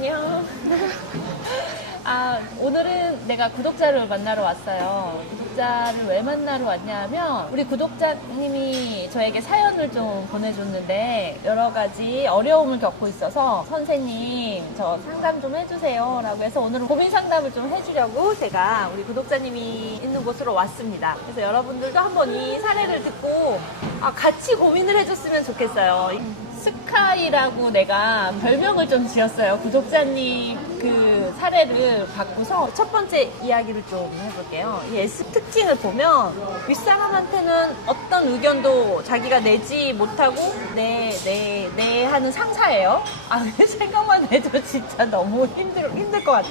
안녕. 오늘은 내가 구독자를 만나러 왔어요. 구독자를 왜 만나러 왔냐면 우리 구독자님이 저에게 사연을 좀 보내줬는데 여러 가지 어려움을 겪고 있어서 선생님 저 상담 좀 해주세요 라고 해서 오늘은 고민 상담을 좀 해주려고 제가 우리 구독자님이 있는 곳으로 왔습니다. 그래서 여러분들도 한번 이 사례를 듣고 같이 고민을 해줬으면 좋겠어요. 스카이라고 내가 별명을 좀 지었어요. 구독자님 그 사례를 받고서 첫 번째 이야기를 좀 해볼게요. 이 S 특징을 보면 윗사람한테는 어떤 의견도 자기가 내지 못하고 내 하는 상사예요. 생각만 해도 진짜 너무 힘들 것 같아.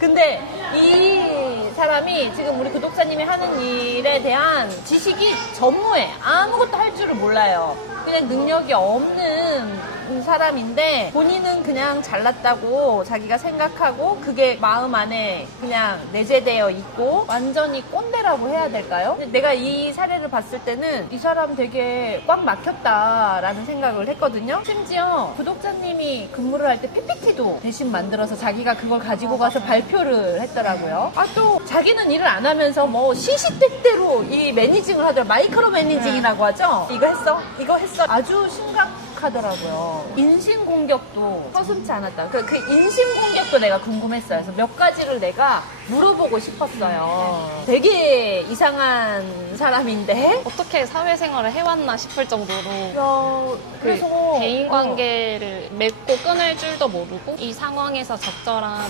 근데 이 사람이 지금 우리 구독자님이 하는 일에 대한 지식이 전무해. 아무것도 할 줄을 몰라요. 그냥 능력이 없는 사람인데 본인은 그냥 잘났다고 자기가 생각하고 그게 마음 안에 그냥 내재되어 있고 완전히 꼰대라고 해야 될까요? 내가 이 사례를 봤을 때는 이 사람 되게 꽉 막혔다라는 생각을 했거든요. 심지어 구독자님이 근무를 할 때 PPT도 대신 만들어서 자기가 그걸 가지고 가서 발표를 했더라고요. 또 자기는 일을 안 하면서 뭐 시시때때로 이 매니징을 하더라고요. 마이크로 매니징이라고 하죠. 이거 했어? 이거 했어? 아주 심각하더라고요. 인신공격도 서슴지 않았다. 그 인신공격도 내가 궁금했어요. 그래서 몇 가지를 내가 물어보고 싶었어요. 되게 이상한 사람인데 어떻게 사회생활을 해왔나 싶을 정도로 그래서 대인관계를 맺고 끊을 줄도 모르고 이 상황에서 적절한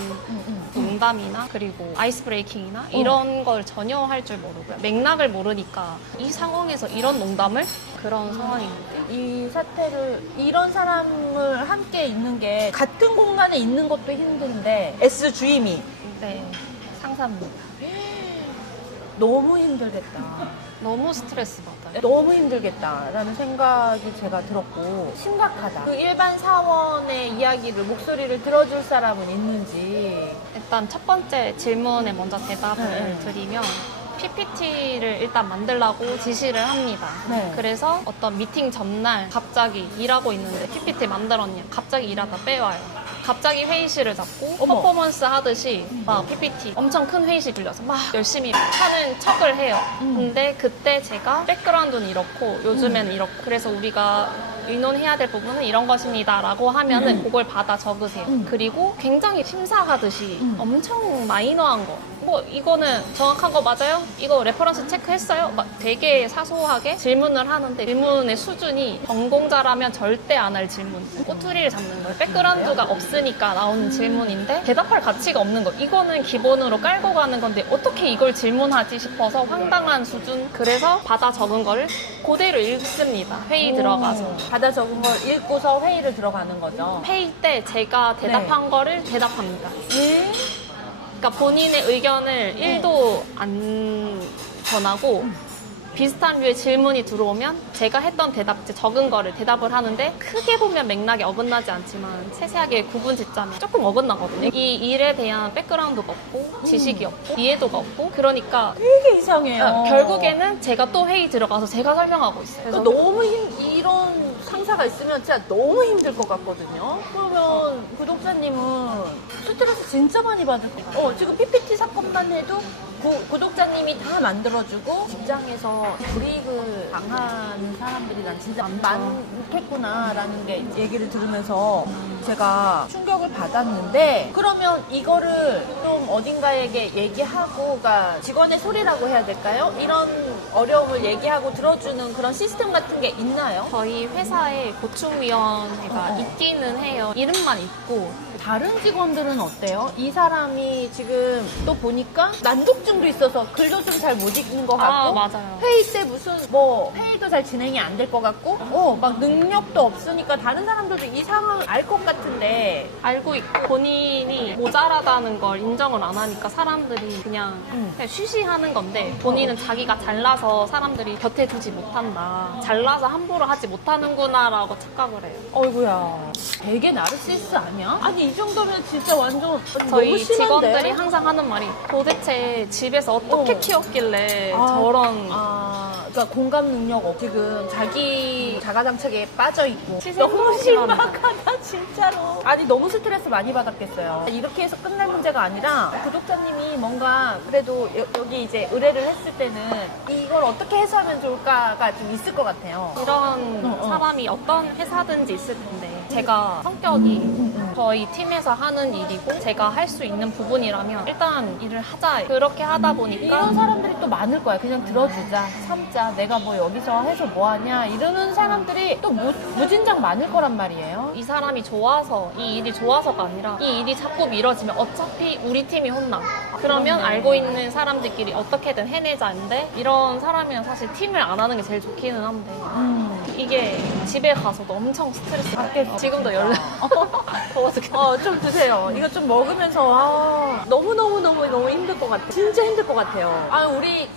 농담이나 그리고 아이스 브레이킹이나 이런 걸 전혀 할 줄 모르고요. 맥락을 모르니까 이 상황에서 이런 농담을 그런 상황인 거예요. 이 사태를 이런 사람을 함께 있는 게 같은 공간에 있는 것도 힘든데 S 주임이 네, 상사입니다. 너무 힘들겠다. 너무 스트레스 받아요. 너무 힘들겠다라는 생각이 제가 들었고 심각하다. 그 일반 사원의 이야기를 목소리를 들어줄 사람은 있는지. 일단 첫 번째 질문에 먼저 대답을 드리면 PPT를 일단 만들라고 지시를 합니다. 네. 그래서 어떤 미팅 전날 갑자기 일하고 있는데 PPT 만들었냐? 갑자기 일하다 빼와요. 갑자기 회의실을 잡고 퍼포먼스 하듯이 막 PPT 엄청 큰 회의실 빌려서 막 열심히 하는 척을 해요. 근데 그때 제가 백그라운드는 이렇고 요즘에는 이렇고 그래서 우리가 의논해야 될 부분은 이런 것입니다 라고 하면은 그걸 받아 적으세요. 그리고 굉장히 심사하듯이 엄청 마이너한 거 뭐 이거는 정확한 거 맞아요? 이거 레퍼런스 체크했어요? 막 되게 사소하게 질문을 하는데 질문의 수준이 전공자라면 절대 안 할 질문. 꼬투리를 잡는 거예요. 백그라운드가 없으니까 나오는 질문인데 대답할 가치가 없는 거. 이거는 기본으로 깔고 가는 건데 어떻게 이걸 질문하지 싶어서 황당한 수준. 그래서 받아 적은 거를 그대로 읽습니다. 회의 들어가서. 받아 적은 걸 읽고서 회의를 들어가는 거죠. 회의 때 제가 대답한 거를 대답합니다. 그러니까 본인의 의견을 1도 안 전하고 비슷한 류의 질문이 들어오면 제가 했던 대답, 적은 거를 대답을 하는데 크게 보면 맥락이 어긋나지 않지만 세세하게 구분 짓자면 조금 어긋나거든요. 이 일에 대한 백그라운드가 없고 지식이 없고 이해도가 없고 그러니까 되게 이상해요. 결국에는 제가 또 회의 들어가서 제가 설명하고 있어요. 그래서 너무 이런 상사가 있으면 진짜 너무 힘들 것 같거든요. 그러면 구독자님은 스트레스 진짜 많이 받을 것 같아요. 지금 PPT 사건만 해도 구독자님이 다 만들어주고 직장에서 불이익을 당하는 사람들이 난 진짜 많겠구나라는 게 얘기를 들으면서 제가 충격을 받았는데 그러면 이거를 좀 어딘가에게 얘기하고 그러니까 직원의 소리라고 해야 될까요? 이런 어려움을 얘기하고 들어주는 그런 시스템 같은 게 있나요? 저희 회사에 고충위원회가 있기는 해요. 이름만 있고 다른 직원들은 어때요? 이 사람이 지금 또 보니까 난독증도 있어서 글도 좀 잘 못 읽는 것 같고 맞아요. 회의 때 무슨 뭐 회의도 잘 진행이 안 될 것 같고 막 능력도 없으니까 다른 사람들도 이 상황을 알 것 같은데 알고 있고 본인이 모자라다는 걸 인정을 안 하니까 사람들이 그냥 쉬쉬하는 건데 본인은 자기가 잘나서 사람들이 곁에 두지 못한다. 잘나서 함부로 하지 못하는구나 라고 착각을 해요. 어이구야 되게 나르시스트 아니야? 아니 이 정도면 진짜 완전 저희 너무 심한데? 직원들이 항상 하는 말이 도대체 집에서 어떻게 키웠길래 저런 그러니까 공감 능력 없고 지금 자기 자가장착에 빠져있고 너무 너무 심각하다 진짜로. 아니 너무 스트레스 많이 받았겠어요. 이렇게 해서 끝날 문제가 아니라 구독자님이 뭔가 그래도 여기 이제 의뢰를 했을 때는 이걸 어떻게 해소하면 좋을까가 좀 있을 것 같아요. 이런 사람이 어떤 회사든지 있을 텐데 제가 성격이 저희 팀에서 하는 일이고 제가 할 수 있는 부분이라면 일단 일을 하자. 그렇게 하다 보니까 이런 사람들이 또 많을 거야. 그냥 들어주자, 참자, 내가 뭐 여기서 해서 뭐하냐 이러는 사람들이 또 무진장 많을 거란 말이에요. 이 사람이 좋아서 이 일이 좋아서가 아니라 이 일이 자꾸 미뤄지면 어차피 우리 팀이 혼나. 그러면 그러네. 알고 있는 사람들끼리 어떻게든 해내자인데 이런 사람이랑 사실 팀을 안 하는 게 제일 좋기는 한데 이게 집에 가서도 엄청 스트레스 받겠어. 지금도 열나. 더워서 좀 드세요. 이거 좀 먹으면서 너무 힘들 것 같아. 진짜 힘들 것 같아요. 우리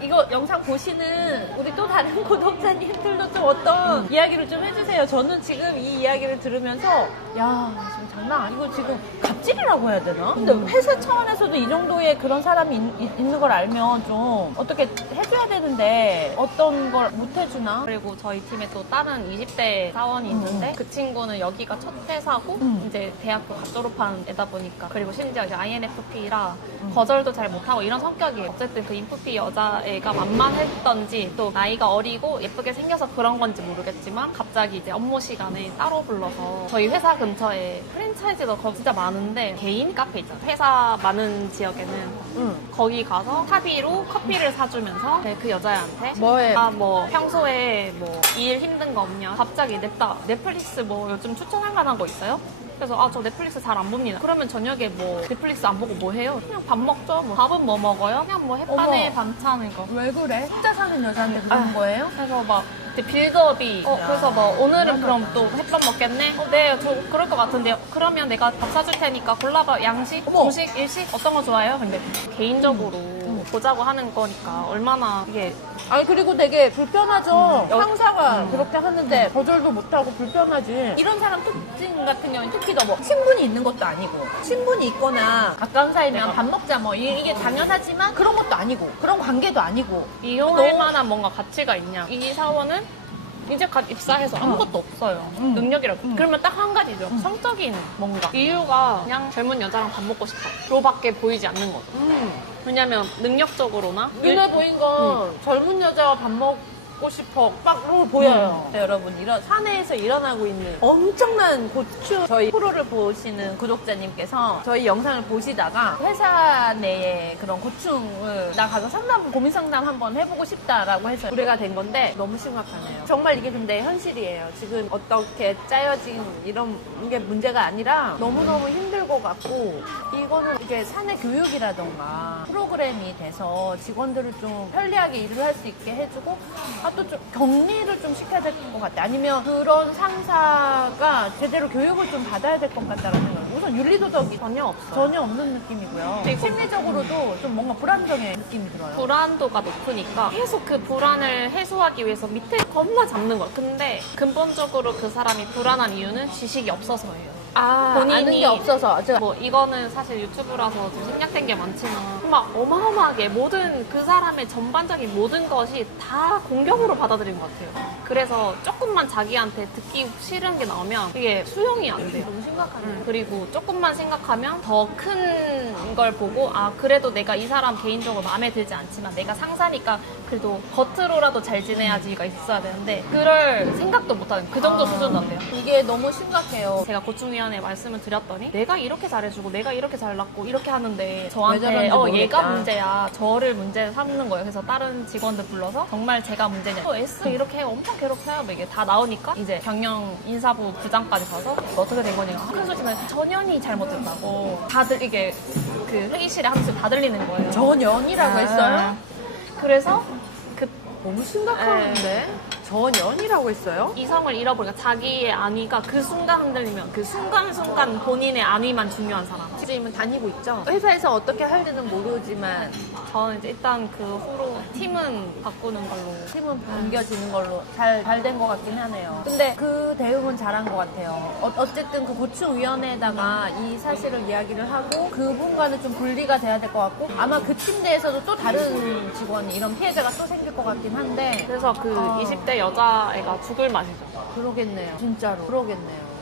이거 영상 보시는 우리 또 다른 구독자님들도 좀 어떤 이야기를 좀 해주세요. 저는 지금 이 이야기를 들으면서 야 지금 장난 아니고 지금 갑질이라고 해야 되나? 근데 회사 차원에서도 이 정도의 그런 사람이 있는 걸 알면 좀 어떻게 해줘야 되는데 어떤 걸 못 해주나? 그리고 저희 팀에 또 다른 20대 사원이 있는데 그 친구는 여기가 첫 회사고 이제 대학교 갓 졸업한 애다 보니까 그리고 심지어 이제 INFP라 거절도 잘 못하고 이런 성격이에요. 어쨌든 그 INFP 여자애가 만만했던지 또 나이가 어리고 예쁘게 생겨서 그런 건지 모르겠지만 갑자기 이제 업무 시간에 따로 불러서 저희 회사 근처에 프랜차이즈가 진짜 많은데 개인 카페 있잖아요. 회사 많은 지역에는 거기 가서 사비로 커피를 사주면서 그 여자애한테 뭐해? 뭐 평소에 뭐 일 힘든 거 없냐? 갑자기 냅다 넷플릭스 뭐 요즘 추천할 만한 거 있어요? 그래서 저 넷플릭스 잘 안 봅니다. 그러면 저녁에 뭐 넷플릭스 안 보고 뭐 해요? 그냥 밥 먹죠. 뭐 밥은 뭐 먹어요? 그냥 뭐 햇반에 어머. 반찬 이거. 왜 그래? 혼자 사는 여자한테 그런 거예요? 그래서 막 이제 빌드업이 그래서 뭐 오늘은 그럼 또 햇반 먹겠네? 네, 저 그럴 것 같은데요. 그러면 내가 밥 사줄 테니까 골라봐. 양식, 어머. 중식, 일식 어떤 거 좋아해요? 근데 개인적으로 보자고 하는 거니까 얼마나 이게 그리고 되게 불편하죠. 상사가 그렇게 하는데 거절도 못하고 불편하지. 이런 사람 특징 같은 경우는 특히 더 뭐 친분이 있는 것도 아니고 친분이 있거나 가까운 사이면 밥 먹자 뭐 이게 당연하지만 그런 것도 아니고 그런 관계도 아니고 이용할 너무- 만한 뭔가 가치가 있냐. 이 사원은 이제 갓 입사해서 아무것도 없어요. 능력이라고. 그러면 딱 한 가지죠. 성적인 뭔가. 이유가 그냥 젊은 여자랑 밥 먹고 싶어. 로밖에 보이지 않는 거죠. 왜냐면 능력적으로나 눈에 보인 건 젊은 여자와 밥 먹고 싶어 막 보여요. 네, 여러분 이런 사내에서 일어나고 있는 엄청난 고충 저희 프로를 보시는 구독자님께서 저희 영상을 보시다가 회사 내에 그런 고충을 나 가서 고민 상담 한번 해보고 싶다라고 해서 의뢰가 된 건데 너무 심각하네요. 정말 이게 근데 현실이에요. 지금 어떻게 짜여진 이런 게 문제가 아니라 너무너무 힘들 것 같고 이거는 이게 사내 교육이라던가 프로그램이 돼서 직원들을 좀 편리하게 일을 할 수 있게 해주고 또 좀 격리를 좀 시켜야 될 것 같아. 아니면 그런 상사가 제대로 교육을 좀 받아야 될 것 같다라는 생각. 우선 윤리도덕이 전혀 없어요. 전혀 없는 느낌이고요. 그리고 심리적으로도 좀 뭔가 불안정의 느낌이 들어요. 불안도가 높으니까 계속 그 불안을 해소하기 위해서 밑에 겁나 잡는 거야. 근데 근본적으로 그 사람이 불안한 이유는 지식이 없어서예요. 아는 게 없어서. 뭐 이거는 사실 유튜브라서 좀 생략된 게 많지만 막 어마어마하게 모든 그 사람의 전반적인 모든 것이 다 공격으로 받아들인 것 같아요. 그래서 조금만 자기한테 듣기 싫은 게 나오면 이게 수용이 안 돼요. 너무 심각하네. 그리고 조금만 생각하면 더 큰 걸 보고 그래도 내가 이 사람 개인적으로 마음에 들지 않지만 내가 상사니까 그래도 겉으로라도 잘 지내야지가 있어야 되는데 그럴 생각도 못하는 그 정도 수준 같아요. 이게 너무 심각해요. 제가 고충위원회에 말씀을 드렸더니 내가 이렇게 잘해주고 내가 이렇게 잘났고 이렇게 하는데 왜 저한테 저런지 얘가 모르겠다. 문제야. 저를 문제 삼는 거예요. 그래서 다른 직원들 불러서 정말 제가 문제냐. S 이렇게 해. 엄청 괴롭혀요. 뭐 이게 다 나오니까 이제 경영 인사부 부장까지 가서 어떻게 된 거냐. 큰 소리는 전현이 잘못했다고. 다들 이게 그 회의실에 하면서 다 들리는 거예요. 전연이라고 했어요? 그래서 그 너무 심각한데? 전연이라고 했어요? 이성을 잃어버리니까 자기의 안위가 그 순간 흔들리면 그 순간순간 본인의 안위만 중요한 사람. 지금은 다니고 있죠. 회사에서 어떻게 할지는 모르지만 저는 이제 일단 그 후로 팀은 바꾸는 걸로. 팀은 옮겨지는 걸로 잘 된 것 같긴 하네요. 근데 그 대응은 잘한 것 같아요. 어쨌든 그 고충위원회에다가 이 사실을 이야기를 하고 그분과는 좀 분리가 돼야 될 것 같고 아마 그 팀 내에서도 또 다른 직원이 이런 피해자가 또 생길 것 같긴 한데 그래서 그 20대 여자애가 죽을 맛이죠. 그러겠네요. 진짜로 그러겠네요.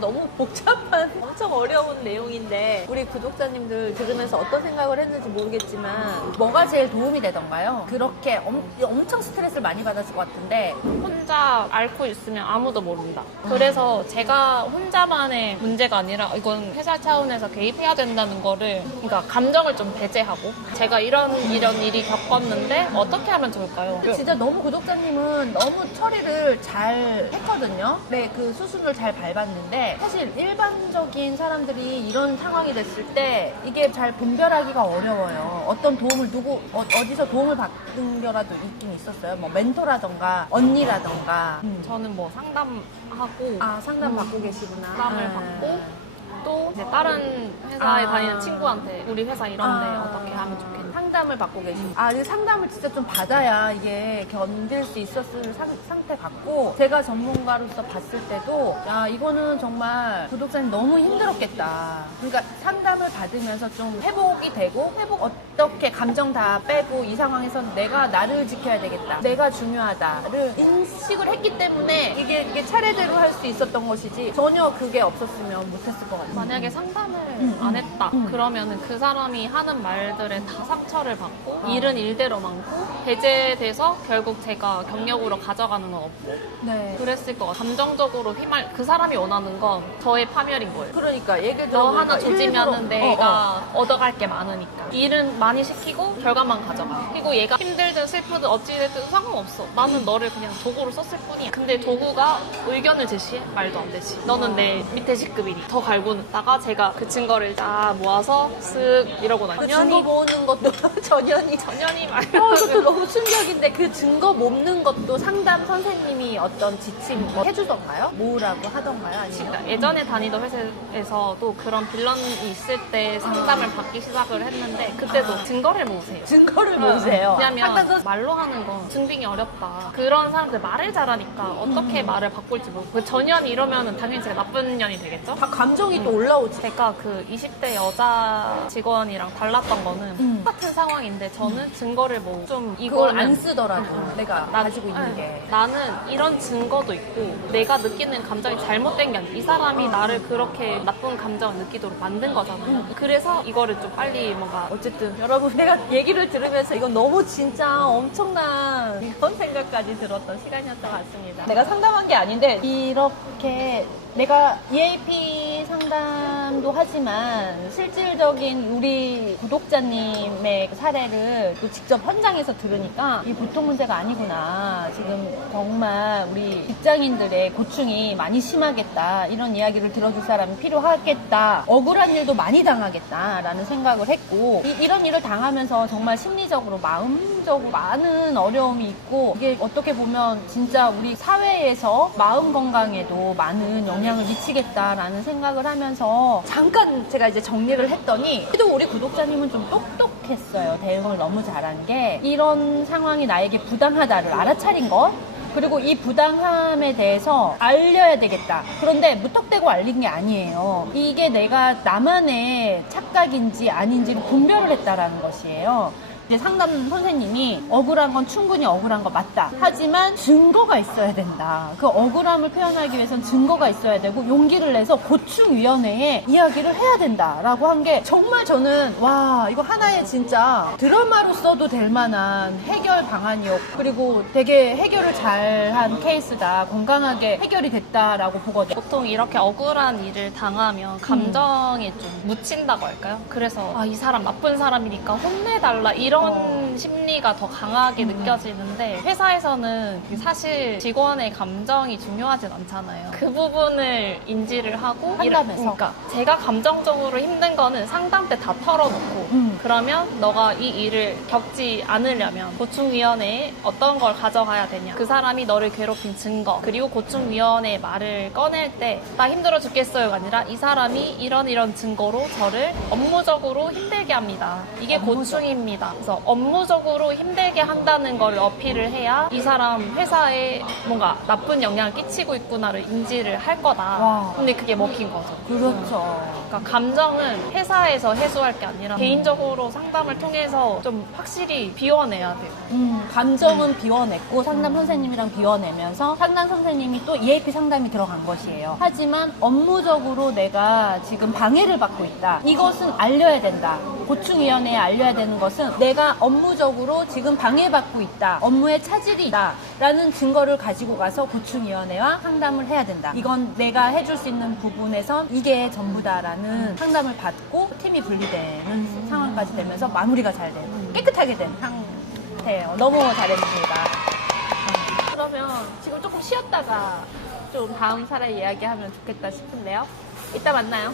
너무 복잡한 엄청 어려운 내용인데 우리 구독자님들 들으면서 어떤 생각을 했는지 모르겠지만 뭐가 제일 도움이 되던가요? 그렇게 엄청 스트레스를 많이 받았을 것 같은데 혼자 앓고 있으면 아무도 모른다. 그래서 제가 혼자만의 문제가 아니라 이건 회사 차원에서 개입해야 된다는 거를 그러니까 감정을 좀 배제하고 제가 이런 일이 겪었는데 어떻게 하면 좋을까요? 진짜 너무 구독자님은 너무 처리를 잘 했거든요. 네, 그 수순을 잘 밟았는데 사실 일반적인 사람들이 이런 상황이 됐을 때 이게 잘 분별하기가 어려워요. 어떤 도움을 어디서 도움을 받은 거라도 있긴 있었어요. 뭐 멘토라던가 언니라던가. 저는 뭐 상담하고 상담 받고 계시구나. 상담을 받고 또 이제 다른 회사에 다니는 친구한테 우리 회사 이런데 어떻게 하면 좋겠냐 상담을 받고 계시고 이 상담을 진짜 좀 받아야 이게 견딜 수 있었을 상태 같고 제가 전문가로서 봤을 때도 야 이거는 정말 구독자님 너무 힘들었겠다. 그러니까 상담을 받으면서 좀 회복이 되고 어떻게 감정 다 빼고 이 상황에서 내가 나를 지켜야 되겠다. 내가 중요하다를 인식을 했기 때문에 이게 차례대로 할 수 있었던 것이지 전혀 그게 없었으면 못했을 것 같아요. 만약에 상담을 안 했다 그러면은 그 사람이 하는 말들에 다 상처를 받고 일은 일대로 많고 배제돼서 결국 제가 경력으로 가져가는 건 없고 네. 그랬을 것 같아요. 감정적으로 그 사람이 원하는 건 저의 파멸인 거예요. 그러니까 얘기 너 들어보니까 하나 조지면은 일부러- 내가 얻어갈 게 많으니까 일은 많이 시키고 결과만 가져가. 그리고 얘가 힘들든 슬프든 어찌됐든 상관없어. 나는 너를 그냥 도구로 썼을 뿐이야. 근데 도구가 의견을 제시해? 말도 안 되지. 너는 내 밑에 직급이니 더 갈고 넣다가 제가 그 증거를 다 모아서 쓱 이러고 그 나니 증거 모으는 것도 전현이 그것도 너무 충격인데 그 증거 모으는 것도 상담 선생님이 어떤 지침 뭐 해주던가요? 모으라고 하던가요? 아니면 그러니까 예전에 다니던 회사에서도 그런 빌런이 있을 때 상담을 받기 시작을 했는데 그때도 증거를 모으세요. 증거를 모으세요? 왜냐면 말로 하는 건 증빙이 어렵다. 그런 사람들 말을 잘하니까 어떻게 말을 바꿀지 모르고 그 전현이 이러면 당연히 제가 나쁜 년이 되겠죠? 다 감정이 또 올라오지. 제가 그 20대 여자 직원이랑 달랐던 거는 똑같은 상황인데 저는 증거를 뭐 좀 그걸 이거는 안 쓰더라도 내가 가지고 있는 게 나는 이런 증거도 있고 내가 느끼는 감정이 잘못된 게 아니라 이 사람이 나를 그렇게 나쁜 감정을 느끼도록 만든 거잖아요. 그래서 이거를 좀 빨리 뭔가 어쨌든 여러분 내가 얘기를 들으면서 이건 너무 진짜 엄청난 이런 생각까지 들었던 시간이었던 것 같습니다. 내가 상담한 게 아닌데 이렇게 내가 EAP 상담도 하지만 실질적인 우리 구독자님의 사례를 또 직접 현장에서 들으니까 이 보통 문제가 아니구나. 지금 정말 우리 직장인들의 고충이 많이 심하겠다. 이런 이야기를 들어줄 사람이 필요하겠다. 억울한 일도 많이 당하겠다라는 생각을 했고 이런 일을 당하면서 정말 심리적으로 마음적으로 많은 어려움이 있고 이게 어떻게 보면 진짜 우리 사회에서 마음 건강에도 많은 영향을 미치겠다라는 생각을 하면서 잠깐 제가 이제 정리를 했더니 또 우리 구독자님은 좀 똑똑했어요. 대응을 너무 잘한 게 이런 상황이 나에게 부당하다를 알아차린 것 그리고 이 부당함에 대해서 알려야 되겠다. 그런데 무턱대고 알린 게 아니에요. 이게 내가 나만의 착각인지 아닌지를 분별을 했다라는 것이에요. 이제 상담 선생님이 억울한 건 충분히 억울한 거 맞다. 하지만 증거가 있어야 된다. 그 억울함을 표현하기 위해선 증거가 있어야 되고 용기를 내서 고충위원회에 이야기를 해야 된다라고 한 게 정말 저는 와 이거 하나의 진짜 드라마로 써도 될 만한 해결 방안이었고 그리고 되게 해결을 잘한 케이스다. 건강하게 해결이 됐다라고 보거든요. 보통 이렇게 억울한 일을 당하면 감정이 좀 묻힌다고 할까요? 그래서 이 사람 나쁜 사람이니까 혼내달라 이런 심리가 더 강하게 느껴지는데 회사에서는 사실 직원의 감정이 중요하진 않잖아요. 그 부분을 인지를 하고 상담에서? 그러니까 제가 감정적으로 힘든 거는 상담 때 다 털어놓고 그러면 너가 이 일을 겪지 않으려면 고충위원회에 어떤 걸 가져가야 되냐, 그 사람이 너를 괴롭힌 증거, 그리고 고충위원회 말을 꺼낼 때 나 힘들어 죽겠어요가 아니라 이 사람이 이런 증거로 저를 업무적으로 힘들게 합니다. 이게 고충입니다. 그래서 업무적으로 힘들게 한다는 걸 어필을 해야 이 사람 회사에 뭔가 나쁜 영향을 끼치고 있구나를 인지를 할 거다. 와. 근데 그게 먹힌 거죠. 그렇죠. 그러니까 감정은 회사에서 해소할 게 아니라 개인적으로 상담을 통해서 좀 확실히 비워내야 돼요. 감정은 비워냈고 상담 선생님이랑 비워내면서 상담 선생님이 또 EAP 상담이 들어간 것이에요. 하지만 업무적으로 내가 지금 방해를 받고 있다. 이것은 알려야 된다. 고충위원회에 알려야 되는 것은 내가 업무적으로 지금 방해받고 있다. 업무에 차질이 있다. 라는 증거를 가지고 가서 고충위원회와 상담을 해야 된다. 이건 내가 해줄 수 있는 부분에선 이게 전부다라는 상담을 받고 팀이 분리되는 상황까지 되면서 마무리가 잘 되는 깨끗하게 된 상태예요. 너무 잘했습니다. 그러면 지금 조금 쉬었다가 좀 다음 사례 이야기하면 좋겠다 싶은데요. 이따 만나요.